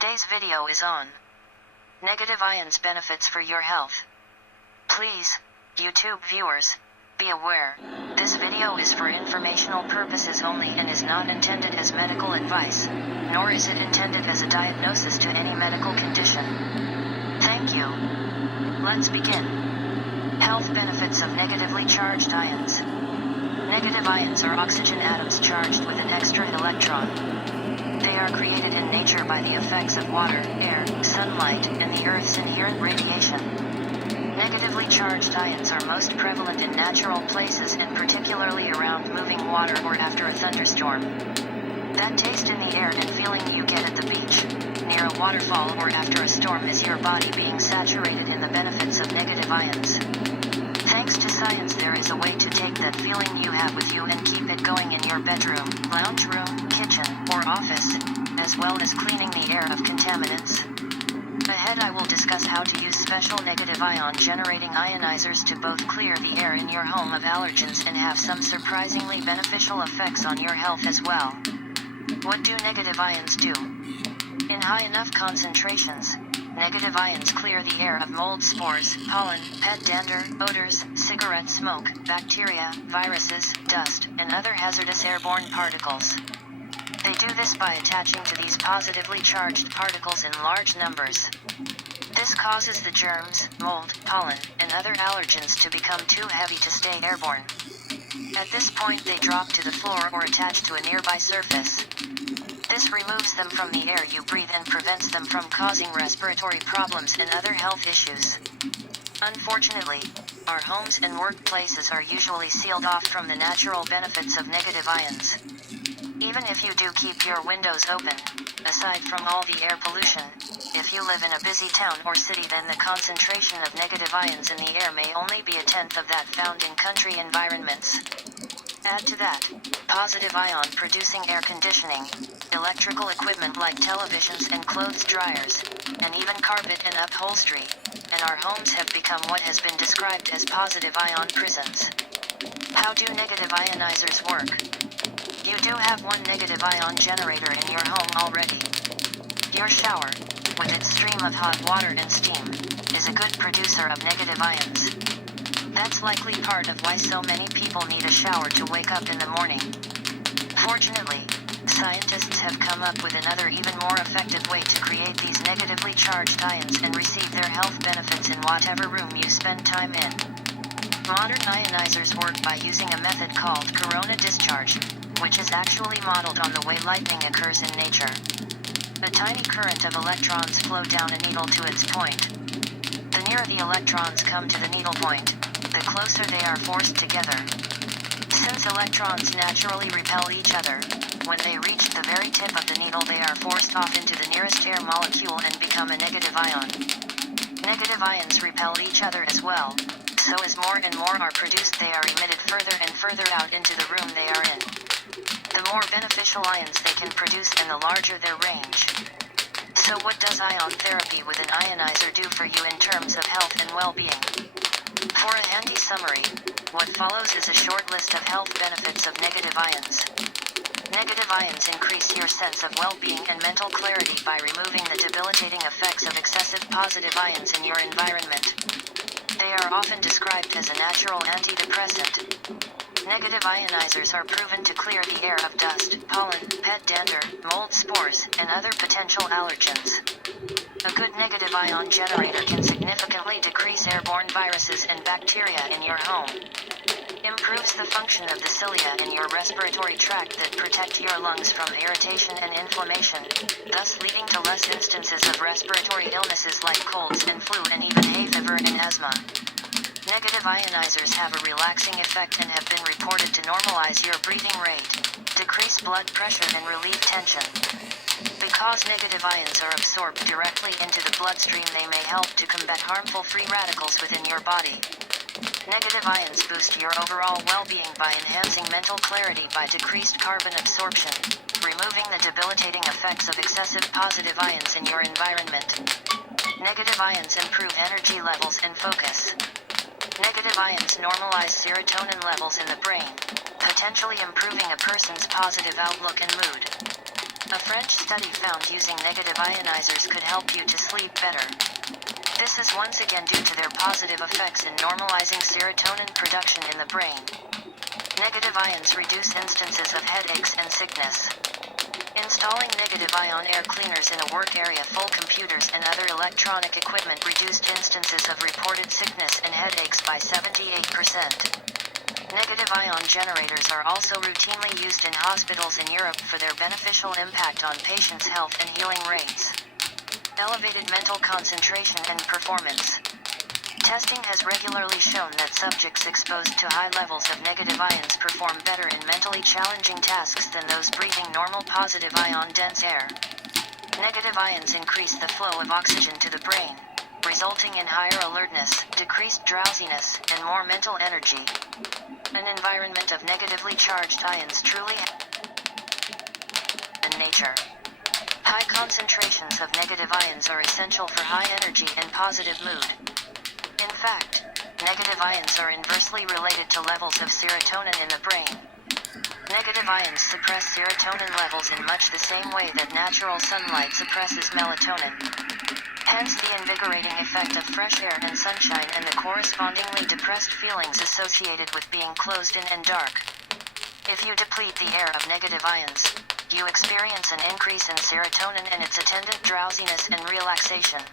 Today's video is on negative ions benefits for your health. Please, YouTube viewers, be aware, this video is for informational purposes only and is not intended as medical advice, nor is it intended as a diagnosis to any medical condition. Thank you. Let's begin. Health benefits of negatively charged ions. Negative ions are oxygen atoms charged with an extra electron. They are created in nature by the effects of water, air, sunlight, and the Earth's inherent radiation. Negatively charged ions are most prevalent in natural places and particularly around moving water or after a thunderstorm. That taste in the air and feeling you get at the beach, near a waterfall or after a storm is your body being saturated in the benefits of negative ions. Thanks to science, there is a way to take that feeling you have with you and keep it going in your bedroom, lounge room, kitchen, or office, as well as cleaning the air of contaminants. Ahead I will discuss how to use special negative ion generating ionizers to both clear the air in your home of allergens and have some surprisingly beneficial effects on your health as well. What do negative ions do? In high enough concentrations, negative ions clear the air of mold spores, pollen, pet dander, odors, cigarette smoke, bacteria, viruses, dust, and other hazardous airborne particles. They do this by attaching to these positively charged particles in large numbers. This causes the germs, mold, pollen, and other allergens to become too heavy to stay airborne. At this point they drop to the floor or attach to a nearby surface. This removes them from the air you breathe and prevents them from causing respiratory problems and other health issues. Unfortunately, our homes and workplaces are usually sealed off from the natural benefits of negative ions. Even if you do keep your windows open, aside from all the air pollution, if you live in a busy town or city, then the concentration of negative ions in the air may only be a tenth of that found in country environments. Add to that, positive ion producing air conditioning, electrical equipment like televisions and clothes dryers, and even carpet and upholstery, and our homes have become what has been described as positive ion prisons. How do negative ionizers work? You do have one negative ion generator in your home already. Your shower, with its stream of hot water and steam, is a good producer of negative ions. That's likely part of why so many people need a shower to wake up in the morning. Fortunately, scientists have come up with another even more effective way to create these negatively charged ions and receive their health benefits in whatever room you spend time in. Modern ionizers work by using a method called corona discharge, which is actually modeled on the way lightning occurs in nature. A tiny current of electrons flow down a needle to its point. The nearer the electrons come to the needle point, the closer they are forced together. Since electrons naturally repel each other, when they reach the very tip of the needle they are forced off into the nearest air molecule and become a negative ion. Negative ions repel each other as well, so as more and more are produced they are emitted further and further out into the room they are in. The more beneficial ions they can produce and the larger their range. So what does ion therapy with an ionizer do for you in terms of health and well-being? For a handy summary, what follows is a short list of health benefits of negative ions. Negative ions increase your sense of well-being and mental clarity by removing the debilitating effects of excessive positive ions in your environment. They are often described as a natural antidepressant. Negative ionizers are proven to clear the air of dust, pollen, pet dander, mold spores, and other potential allergens. A good negative ion generator can significantly decrease airborne viruses and bacteria in your home. Improves the function of the cilia in your respiratory tract that protect your lungs from irritation and inflammation, thus leading to less instances of respiratory illnesses like colds and flu and even hay fever and asthma. Negative ionizers have a relaxing effect and have been reported to normalize your breathing rate, decrease blood pressure and relieve tension. Because negative ions are absorbed directly into the bloodstream, they may help to combat harmful free radicals within your body. Negative ions boost your overall well-being by enhancing mental clarity by decreased carbon absorption, removing the debilitating effects of excessive positive ions in your environment. Negative ions improve energy levels and focus. Negative ions normalize serotonin levels in the brain, potentially improving a person's positive outlook and mood. A French study found using negative ionizers could help you to sleep better. This is once again due to their positive effects in normalizing serotonin production in the brain. Negative ions reduce instances of headaches and sickness. Installing negative ion air cleaners in a work area full of computers and other electronic equipment reduced instances of reported sickness and headaches by 78%. Negative ion generators are also routinely used in hospitals in Europe for their beneficial impact on patients' health and healing rates. Elevated mental concentration and performance. Testing has regularly shown that subjects exposed to high levels of negative ions perform better in mentally challenging tasks than those breathing normal positive ion-dense air. Negative ions increase the flow of oxygen to the brain, resulting in higher alertness, decreased drowsiness, and more mental energy. An environment of negatively charged ions truly in nature. High concentrations of negative ions are essential for high energy and positive mood. In fact, negative ions are inversely related to levels of serotonin in the brain. Negative ions suppress serotonin levels in much the same way that natural sunlight suppresses melatonin. Hence the invigorating effect of fresh air and sunshine and the correspondingly depressed feelings associated with being closed in and dark. If you deplete the air of negative ions, you experience an increase in serotonin and its attendant drowsiness and relaxation.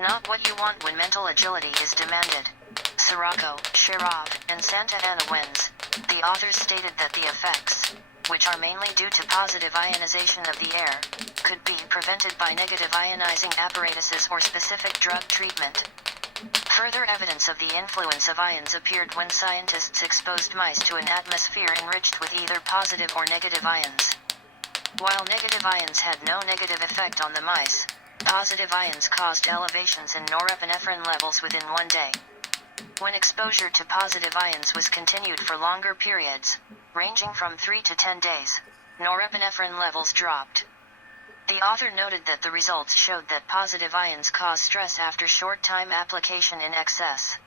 Not what you want when mental agility is demanded. Sirocco, Sharov, and Santa Ana Wens, the authors stated that the effects, which are mainly due to positive ionization of the air, could be prevented by negative ionizing apparatuses or specific drug treatment. Further evidence of the influence of ions appeared when scientists exposed mice to an atmosphere enriched with either positive or negative ions. While negative ions had no negative effect on the mice, positive ions caused elevations in norepinephrine levels within 1 day. When exposure to positive ions was continued for longer periods, ranging from 3 to 10 days, norepinephrine levels dropped. The author noted that the results showed that positive ions cause stress after short-time application in excess.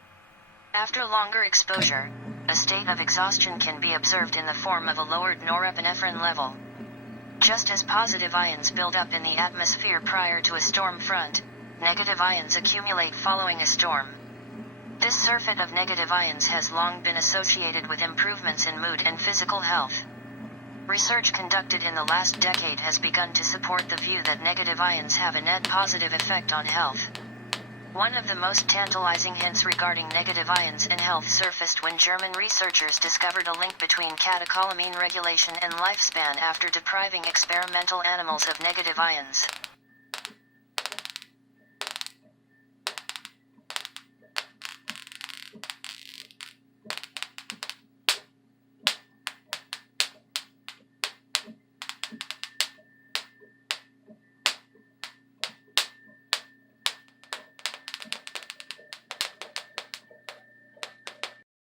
After longer exposure, a state of exhaustion can be observed in the form of a lowered norepinephrine level. Just as positive ions build up in the atmosphere prior to a storm front, negative ions accumulate following a storm. This surfeit of negative ions has long been associated with improvements in mood and physical health. Research conducted in the last decade has begun to support the view that negative ions have a net positive effect on health. One of the most tantalizing hints regarding negative ions in health surfaced when German researchers discovered a link between catecholamine regulation and lifespan after depriving experimental animals of negative ions.